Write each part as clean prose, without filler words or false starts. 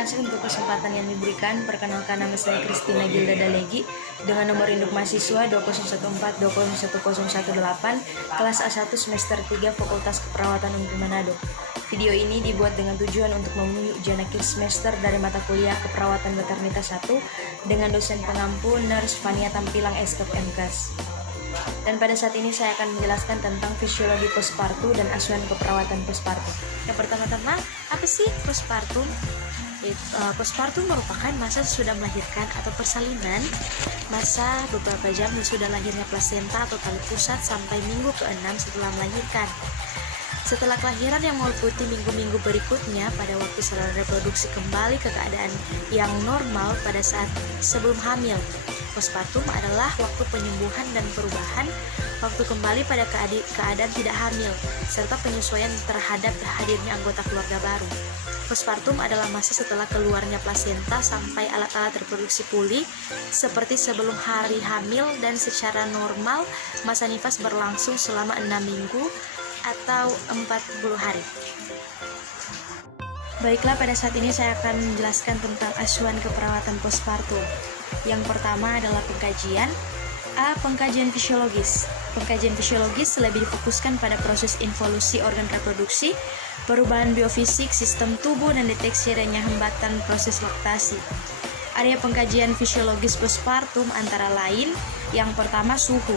kasih untuk kesempatan yang diberikan. Perkenalkan, nama saya Christina Gilda Dalegi dengan nomor induk mahasiswa 20142010118 kelas A1 semester 3 Fakultas Keperawatan UNPI Manado. Video ini dibuat dengan tujuan untuk memenuhi ujian akhir semester dari mata kuliah Keperawatan Maternitas 1 dengan dosen pengampu Nurse Fania Tampilang SKEP MKAS. Dan pada saat ini saya akan menjelaskan tentang fisiologi postpartum dan asuhan keperawatan postpartum. Yang pertama-tama, apa sih postpartum? Postpartum merupakan masa sesudah melahirkan atau persalinan, masa beberapa jam sesudah lahirnya plasenta atau tali pusat sampai minggu ke-6 setelah melahirkan. Setelah kelahiran yang meliputi minggu-minggu berikutnya, pada waktu saluran reproduksi kembali ke keadaan yang normal pada saat sebelum hamil. Postpartum adalah waktu penyembuhan dan perubahan, waktu kembali pada keadaan tidak hamil, serta penyesuaian terhadap hadirnya anggota keluarga baru. Postpartum adalah masa setelah keluarnya plasenta sampai alat-alat reproduksi pulih seperti sebelum hari hamil, dan secara normal masa nifas berlangsung selama 6 minggu atau 40 hari. Baiklah, pada saat ini saya akan menjelaskan tentang asuhan keperawatan postpartum. Yang pertama adalah pengkajian. Pengkajian fisiologis. Pengkajian fisiologis lebih difokuskan pada proses involusi organ reproduksi, perubahan biofisik sistem tubuh, dan deteksi adanya hambatan proses laktasi. Area pengkajian fisiologis postpartum antara lain: yang pertama, suhu.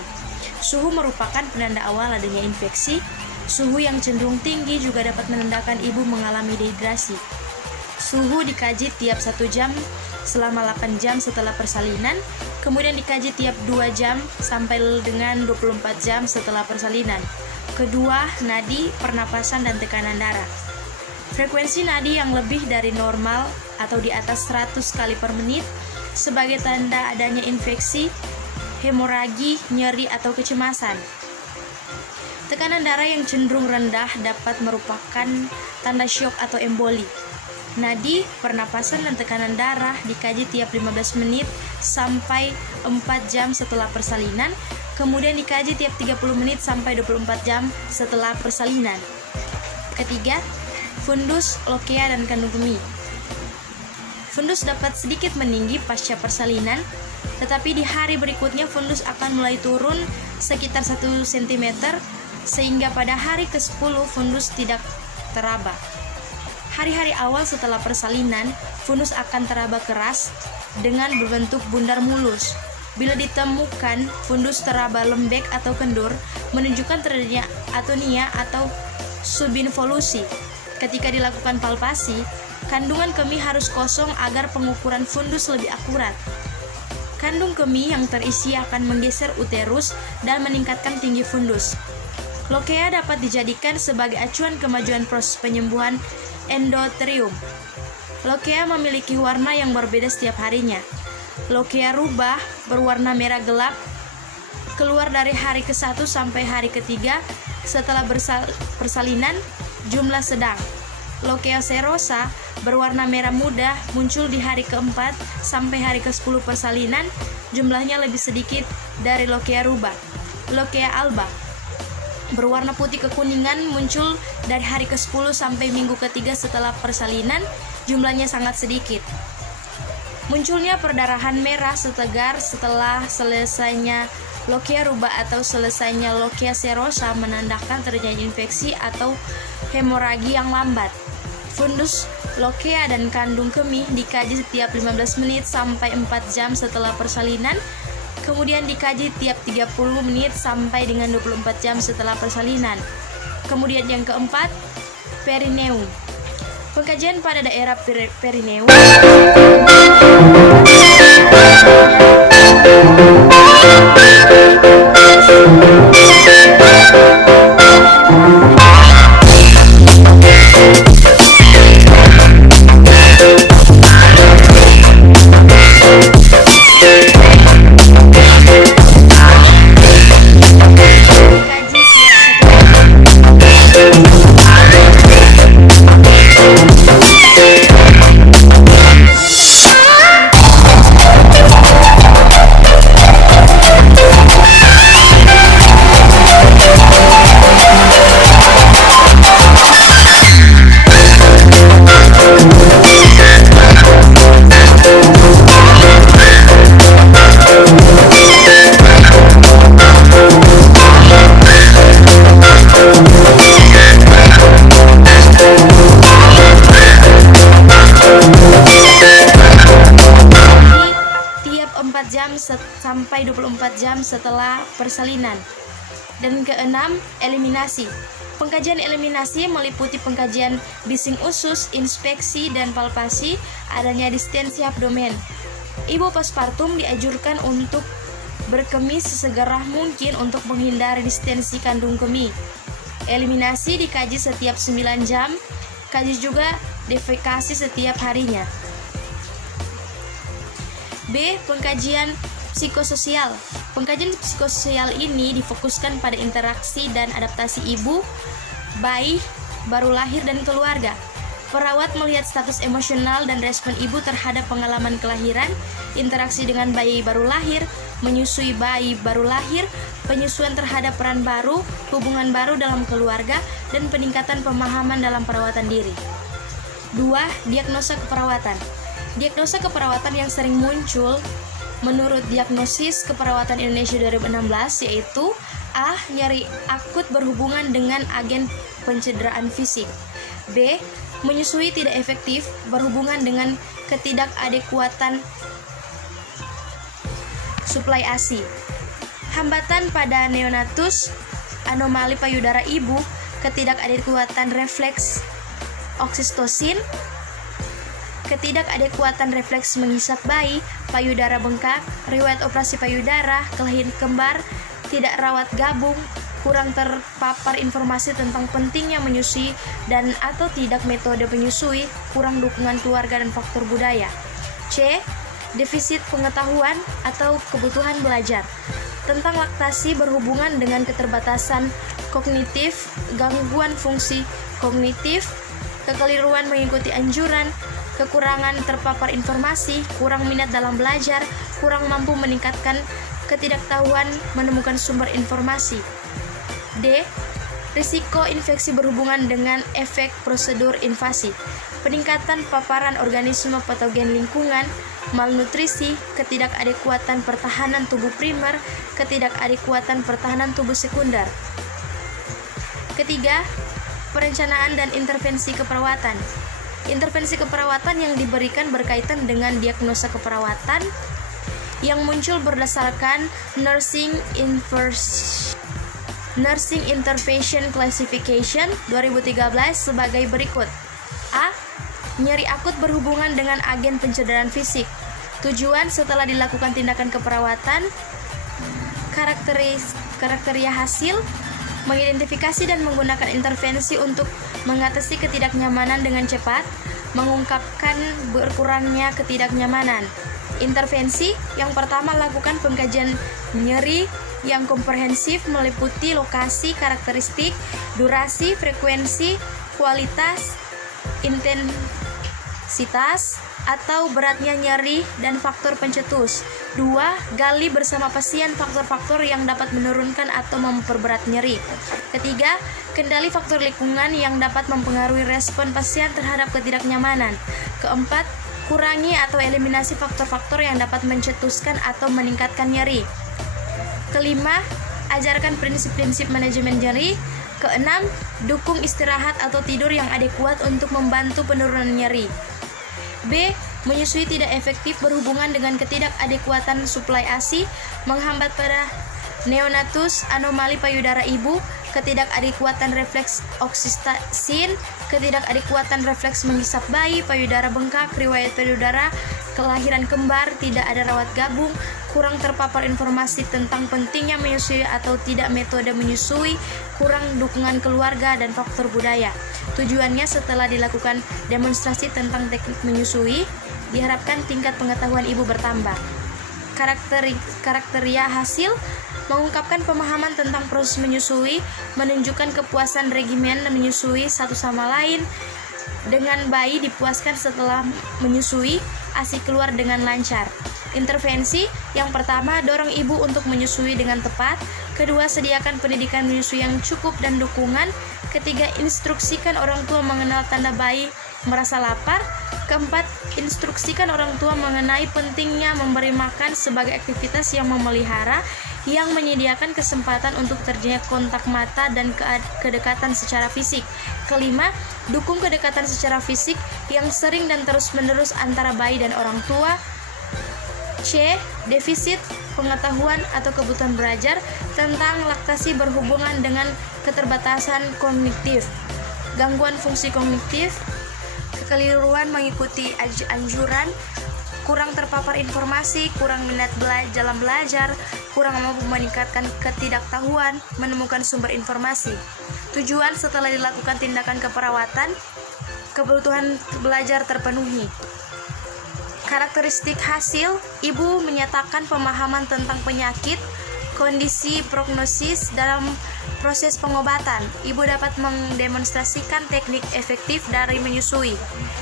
Suhu merupakan penanda awal adanya infeksi. Suhu yang cenderung tinggi juga dapat menandakan ibu mengalami dehidrasi. Suhu dikaji tiap 1 jam selama 8 jam setelah persalinan, kemudian dikaji tiap 2 jam sampai dengan 24 jam setelah persalinan. Kedua, nadi, pernapasan, dan tekanan darah. Frekuensi nadi yang lebih dari normal atau di atas 100 kali per menit sebagai tanda adanya infeksi, hemoragi, nyeri, atau kecemasan. Tekanan darah yang cenderung rendah dapat merupakan tanda syok atau emboli. Nadi, pernapasan, dan tekanan darah dikaji tiap 15 menit sampai 4 jam setelah persalinan, kemudian dikaji tiap 30 menit sampai 24 jam setelah persalinan. Ketiga, fundus, lokea, dan kandung kemih. Fundus dapat sedikit meninggi pasca persalinan, tetapi di hari berikutnya fundus akan mulai turun sekitar 1 cm, sehingga pada hari ke-10 fundus tidak teraba. Hari-hari awal setelah persalinan, fundus akan teraba keras dengan berbentuk bundar mulus. Bila ditemukan fundus teraba lembek atau kendur, menunjukkan terjadinya atonia atau subinvolusi. Ketika dilakukan palpasi, kandungan kemih harus kosong agar pengukuran fundus lebih akurat. Kandung kemih yang terisi akan menggeser uterus dan meningkatkan tinggi fundus. Lokea dapat dijadikan sebagai acuan kemajuan proses penyembuhan endometrium. Lokea memiliki warna yang berbeda setiap harinya. Lokea rubah berwarna merah gelap keluar dari hari ke-1 sampai hari ke-3 setelah persalinan, jumlah sedang. Lokea serosa berwarna merah muda muncul di hari ke-4 sampai hari ke-10 persalinan, jumlahnya lebih sedikit dari lokea rubah. Lokea alba berwarna putih kekuningan muncul dari hari ke-10 sampai minggu ke-3 setelah persalinan, jumlahnya sangat sedikit. Munculnya perdarahan merah setegar setelah selesainya lokea rubah atau selesainya lokea serosa menandakan terjadi infeksi atau hemoragi yang lambat. Fundus, lokea, dan kandung kemih dikaji setiap 15 menit sampai 4 jam setelah persalinan, kemudian dikaji tiap 30 menit sampai dengan 24 jam setelah persalinan. Kemudian yang keempat, perineum. Pengkajian pada daerah perineum sampai 24 jam setelah persalinan. Dan keenam, eliminasi. Pengkajian eliminasi meliputi pengkajian bising usus, inspeksi, dan palpasi adanya distensi abdomen. Ibu postpartum dianjurkan untuk berkemih sesegera mungkin untuk menghindari distensi kandung kemih. Eliminasi dikaji setiap 9 jam, kaji juga defekasi setiap harinya. B. Pengkajian psikososial. Pengkajian psikososial ini difokuskan pada interaksi dan adaptasi ibu, bayi, baru lahir, dan keluarga. Perawat melihat status emosional dan respon ibu terhadap pengalaman kelahiran, interaksi dengan bayi baru lahir, menyusui bayi baru lahir, penyesuaian terhadap peran baru, hubungan baru dalam keluarga, dan peningkatan pemahaman dalam perawatan diri. 2. Diagnosa keperawatan. Diagnosa keperawatan yang sering muncul menurut Diagnosis Keperawatan Indonesia 2016 yaitu A. Nyeri akut berhubungan dengan agen pencederaan fisik. B. Menyusui tidak efektif berhubungan dengan ketidakadekuatan suplai ASI. Hambatan pada neonatus, anomali payudara ibu, ketidakadekuatan refleks oksitosin, ketidakadekuatan refleks menghisap bayi, payudara bengkak, riwayat operasi payudara, kelahiran kembar, tidak rawat gabung, kurang terpapar informasi tentang pentingnya menyusui dan atau tidak metode menyusui, kurang dukungan keluarga dan faktor budaya. C. Defisit pengetahuan atau kebutuhan belajar. Tentang laktasi berhubungan dengan keterbatasan kognitif, gangguan fungsi kognitif, kekeliruan mengikuti anjuran, kekurangan terpapar informasi, kurang minat dalam belajar, kurang mampu meningkatkan ketidaktahuan menemukan sumber informasi. D. Risiko infeksi berhubungan dengan efek prosedur invasi, peningkatan paparan organisme patogen lingkungan, malnutrisi, ketidakadekuatan pertahanan tubuh primer, ketidakadekuatan pertahanan tubuh sekunder. Ketiga, perencanaan dan intervensi keperawatan. Intervensi keperawatan yang diberikan berkaitan dengan diagnosa keperawatan yang muncul berdasarkan Nursing Intervention Classification 2013 sebagai berikut. A. Nyeri akut berhubungan dengan agen pencederaan fisik. Tujuan setelah dilakukan tindakan keperawatan, karakteria hasil, mengidentifikasi dan menggunakan intervensi untuk mengatasi ketidaknyamanan dengan cepat, mengungkapkan berkurangnya ketidaknyamanan. Intervensi yang pertama, lakukan pengkajian nyeri yang komprehensif meliputi lokasi, karakteristik, durasi, frekuensi, kualitas, intensitas, atau beratnya nyeri dan faktor pencetus. 2. Gali bersama pasien faktor-faktor yang dapat menurunkan atau memperberat nyeri. Ketiga, kendali faktor lingkungan yang dapat mempengaruhi respon pasien terhadap ketidaknyamanan. Keempat, kurangi atau eliminasi faktor-faktor yang dapat mencetuskan atau meningkatkan nyeri. Kelima, ajarkan prinsip-prinsip manajemen nyeri. Keenam, dukung istirahat atau tidur yang adekuat untuk membantu penurunan nyeri. B. Menyusui tidak efektif berhubungan dengan ketidakadekuatan suplai ASI, menghambat pada neonatus, anomali payudara ibu, ketidakadekuatan refleks oksitosin, ketidakadekuatan refleks menghisap bayi, payudara bengkak, riwayat payudara, kelahiran kembar, tidak ada rawat gabung, kurang terpapar informasi tentang pentingnya menyusui atau tidak metode menyusui, kurang dukungan keluarga dan faktor budaya. Tujuannya setelah dilakukan demonstrasi tentang teknik menyusui, diharapkan tingkat pengetahuan ibu bertambah. Karakteria hasil mengungkapkan pemahaman tentang proses menyusui, menunjukkan kepuasan regimen menyusui satu sama lain, dengan bayi dipuaskan setelah menyusui, ASI keluar dengan lancar. Intervensi yang pertama, dorong ibu untuk menyusui dengan tepat. Kedua, sediakan pendidikan menyusui yang cukup dan dukungan. Ketiga, instruksikan orang tua mengenal tanda bayi merasa lapar. Keempat, instruksikan orang tua mengenai pentingnya memberi makan sebagai aktivitas yang memelihara, yang menyediakan kesempatan untuk terjadinya kontak mata dan kedekatan secara fisik. Kelima, dukung kedekatan secara fisik yang sering dan terus-menerus antara bayi dan orang tua. C. Defisit pengetahuan atau kebutuhan belajar tentang laktasi berhubungan dengan keterbatasan kognitif, gangguan fungsi kognitif, kekeliruan mengikuti anjuran, kurang terpapar informasi, kurang minat dalam belajar, kurang mampu meningkatkan ketidaktahuan, menemukan sumber informasi. Tujuan setelah dilakukan tindakan keperawatan, kebutuhan belajar terpenuhi. Karakteristik hasil, ibu menyatakan pemahaman tentang penyakit, kondisi prognosis dalam proses pengobatan. Ibu dapat mendemonstrasikan teknik efektif dari menyusui.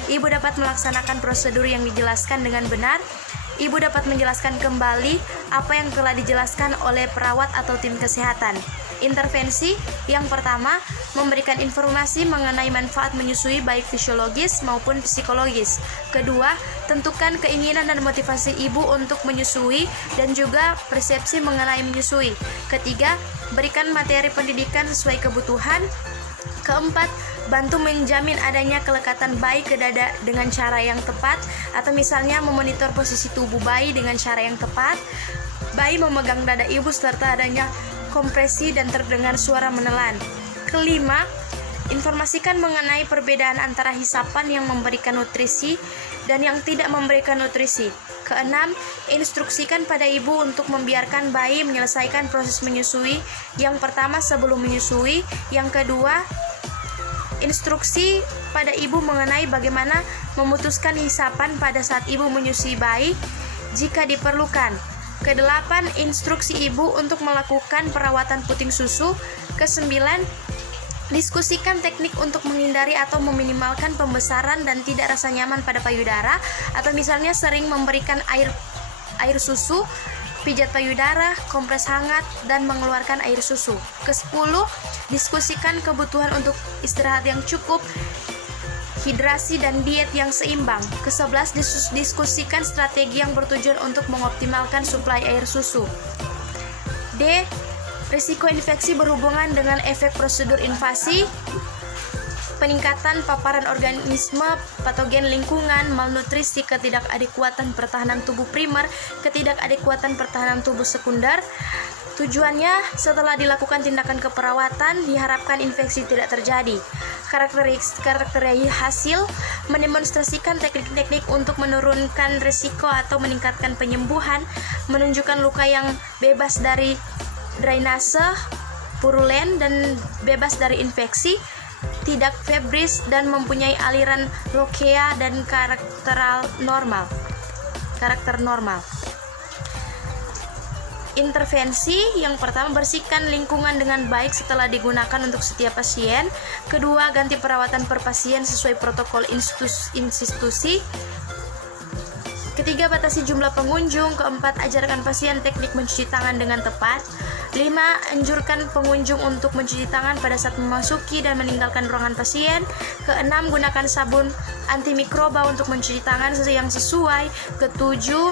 Ibu dapat melaksanakan prosedur yang dijelaskan dengan benar. Ibu dapat menjelaskan kembali apa yang telah dijelaskan oleh perawat atau tim kesehatan. Intervensi yang pertama, memberikan informasi mengenai manfaat menyusui baik fisiologis maupun psikologis. Kedua, tentukan keinginan dan motivasi ibu untuk menyusui dan juga persepsi mengenai menyusui. Ketiga, berikan materi pendidikan sesuai kebutuhan. Keempat, bantu menjamin adanya kelekatan bayi ke dada dengan cara yang tepat, atau misalnya memonitor posisi tubuh bayi dengan cara yang tepat. Bayi memegang dada ibu serta adanya kompresi dan terdengar suara menelan. Kelima, informasikan mengenai perbedaan antara hisapan yang memberikan nutrisi dan yang tidak memberikan nutrisi. Keenam, instruksikan pada ibu untuk membiarkan bayi menyelesaikan proses menyusui. Yang pertama sebelum menyusui, yang kedua, instruksi pada ibu mengenai bagaimana memutuskan hisapan pada saat ibu menyusui bayi jika diperlukan. Kedelapan, instruksi ibu untuk melakukan perawatan puting susu. Kesembilan, diskusikan teknik untuk menghindari atau meminimalkan pembesaran dan tidak rasa nyaman pada payudara, atau misalnya sering memberikan air susu, pijat payudara, kompres hangat, dan mengeluarkan air susu. Kesepuluh, diskusikan kebutuhan untuk istirahat yang cukup, hidrasi dan diet yang seimbang. Ke-11, diskusikan strategi yang bertujuan untuk mengoptimalkan suplai air susu. D. Risiko infeksi berhubungan dengan efek prosedur invasi, peningkatan paparan organisme patogen lingkungan, malnutrisi, ketidakadekuatan pertahanan tubuh primer, ketidakadekuatan pertahanan tubuh sekunder. Tujuannya, setelah dilakukan tindakan keperawatan, diharapkan infeksi tidak terjadi. Karakteristik hasil, mendemonstrasikan teknik-teknik untuk menurunkan risiko atau meningkatkan penyembuhan, menunjukkan luka yang bebas dari drainase, purulen, dan bebas dari infeksi, tidak febris, dan mempunyai aliran lokea dan karakter normal. Intervensi yang pertama, bersihkan lingkungan dengan baik setelah digunakan untuk setiap pasien. Kedua, ganti perawatan per pasien sesuai protokol institusi. Ketiga, batasi jumlah pengunjung. Keempat, ajarkan pasien teknik mencuci tangan dengan tepat. 5. Anjurkan pengunjung untuk mencuci tangan pada saat memasuki dan meninggalkan ruangan pasien. Keenam, gunakan sabun antimikroba untuk mencuci tangan yang sesuai. Ketujuh,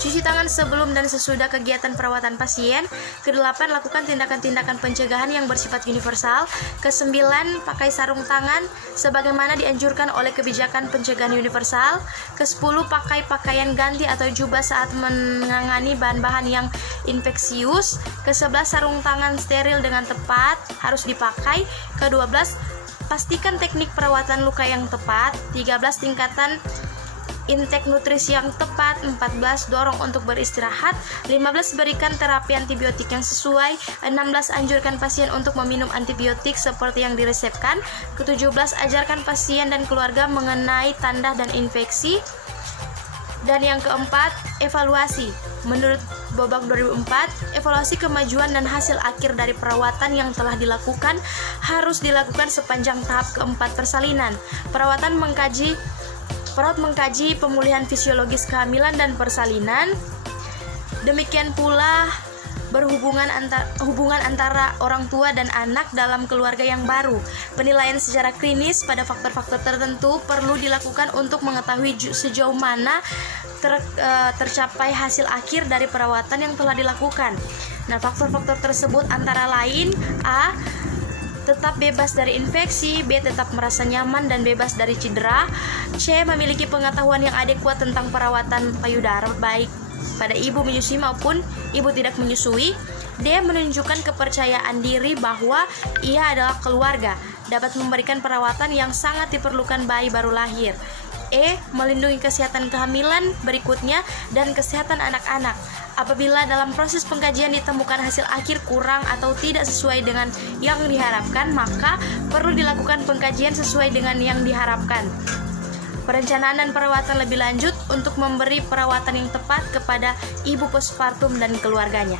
cuci tangan sebelum dan sesudah kegiatan perawatan pasien. Kedelapan, lakukan tindakan-tindakan pencegahan yang bersifat universal. Kesembilan, pakai sarung tangan sebagaimana dianjurkan oleh kebijakan pencegahan universal. Kesepuluh, pakai pakaian ganti atau jubah saat menangani bahan-bahan yang infeksius. Kesebelas, sarung tangan steril dengan tepat harus dipakai. Kedua-belas, pastikan teknik perawatan luka yang tepat. 13, tingkatan intake nutrisi yang tepat. 14, dorong untuk beristirahat. 15, berikan terapi antibiotik yang sesuai. 16, anjurkan pasien untuk meminum antibiotik seperti yang diresepkan. Ke-17, ajarkan pasien dan keluarga mengenai tanda dan infeksi. Dan yang keempat, evaluasi. Menurut Bobak 2004, evaluasi kemajuan dan hasil akhir dari perawatan yang telah dilakukan harus dilakukan sepanjang tahap keempat persalinan. Perawat mengkaji pemulihan fisiologis kehamilan dan persalinan. Demikian pula hubungan antara orang tua dan anak dalam keluarga yang baru. Penilaian secara klinis pada faktor-faktor tertentu perlu dilakukan untuk mengetahui sejauh mana tercapai hasil akhir dari perawatan yang telah dilakukan. Nah, faktor-faktor tersebut antara lain: A. Tetap bebas dari infeksi. B. Tetap merasa nyaman dan bebas dari cedera. C. Memiliki pengetahuan yang adekuat tentang perawatan payudara baik pada ibu menyusui maupun ibu tidak menyusui. D. Menunjukkan kepercayaan diri bahwa ia adalah keluarga, dapat memberikan perawatan yang sangat diperlukan bayi baru lahir. E. Melindungi kesehatan kehamilan berikutnya dan kesehatan anak-anak. Apabila dalam proses pengkajian ditemukan hasil akhir kurang atau tidak sesuai dengan yang diharapkan, maka perlu dilakukan pengkajian sesuai dengan yang diharapkan. Perencanaan dan perawatan lebih lanjut untuk memberi perawatan yang tepat kepada ibu postpartum dan keluarganya.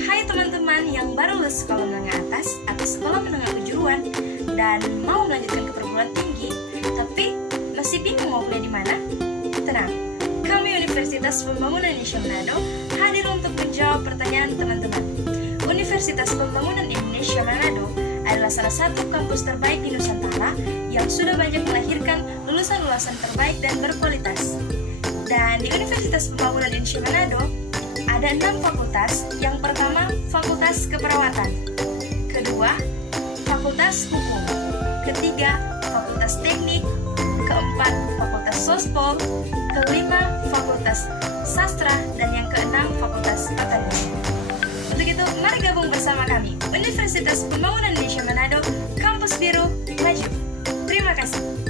Hai teman-teman yang baru lulus sekolah menengah atas atau sekolah menengah kejuruan dan mau melanjutkan ke perguruan tinggi, tapi masih bingung mau kuliah di mana? Tenang, kami Universitas Pembangunan Indonesia Manado hadir untuk menjawab pertanyaan teman-teman. Universitas Pembangunan Indonesia Manado adalah salah satu kampus terbaik di Nusantara yang sudah banyak melahirkan lulusan-lulusan terbaik dan berkualitas. Dan di Universitas Pembangunan Indonesia Manado ada 6 fakultas. Yang pertama, Fakultas Keperawatan. Kedua, Fakultas Hukum. Ketiga, Fakultas Teknik. Keempat, Fakultas Sospol. Kelima, Fakultas Sastra. Dan yang keenam, Fakultas Tata Niaga. Untuk itu, mari gabung bersama kami, Universitas Pembangunan Indonesia Manado, Kampus Biru, Maju. Terima kasih.